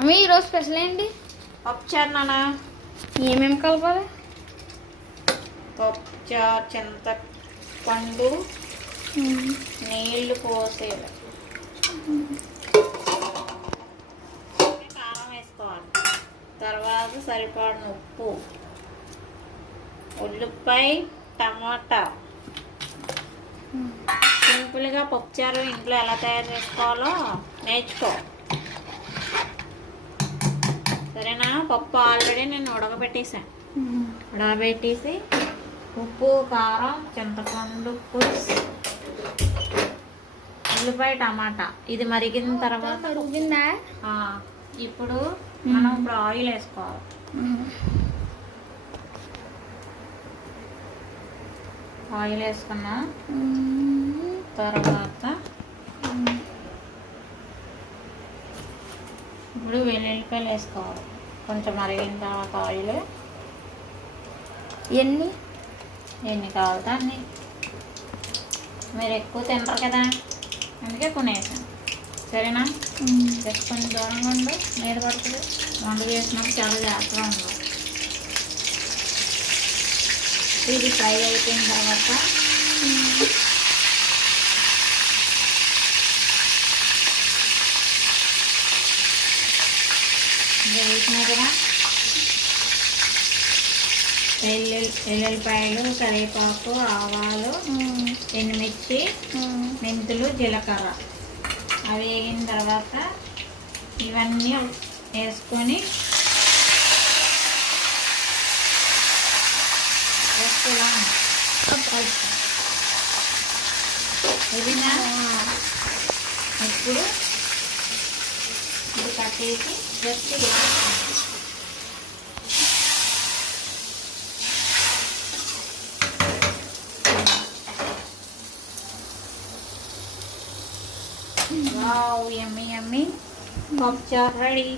Mummy ఈరోజు special ఏంటి? పప్పుచారు నాన్న. ఏమేమి కలపాలి? పప్పుచారు, చింతపండు, నీళ్లు పోసేది, కారం వేసుకోవాలి, తర్వాత సరిపడిన ఉప్పు, ఉల్లిపాయ, టమాటా. సింపుల్గా పప్పుచారు ఇంట్లో ఎలా తయారు చేసుకోవాలో నేర్చుకో, సరేనా? పప్పు ఆల్రెడీ నేను ఉడకబెట్టేసాను. ఉడకబెట్టేసి ఉప్పు, కారం, చింతపండు పులుసు, ఉల్లిపాయ, టమాటా ఇది మరిగిన తర్వాత ఉడికిందా? ఇప్పుడు మనం ఆయిల్ వేసుకోవాలి. ఆయిల్ వేసుకున్నా తర్వాత ఇప్పుడు వెల్లుల్లిపాయలు వేసుకోవాలి. కొంచెం మరిగిన తర్వాత ఆయిల్ ఎన్ని కావాలితే అన్ని. మీరు ఎక్కువ తింటారు కదా, అందుకే కొన్ని వేసాను, సరేనా? జస్ట్ కొంచెం దూరంగా ఉండు, మీద పడుతుంది. వంట చేసినప్పుడు చాలా జాగ్రత్తగా ఉండాలి. ఇది ఫ్రై అయిపోయిన తర్వాత వేసినా కదా ఎల్లుల్లిపాయలు, కరివేపాకు, ఆవాలు, ఎండుమిర్చి, మెంతులు, జీలకర్ర అవి వేగిన తర్వాత ఇవన్నీ వేసుకొని ఇదినా ఇప్పుడు ఇది కట్టేసి జస్ట్ వావ్, యమ్మీ యమ్మీ పప్పుచారు రెడీ.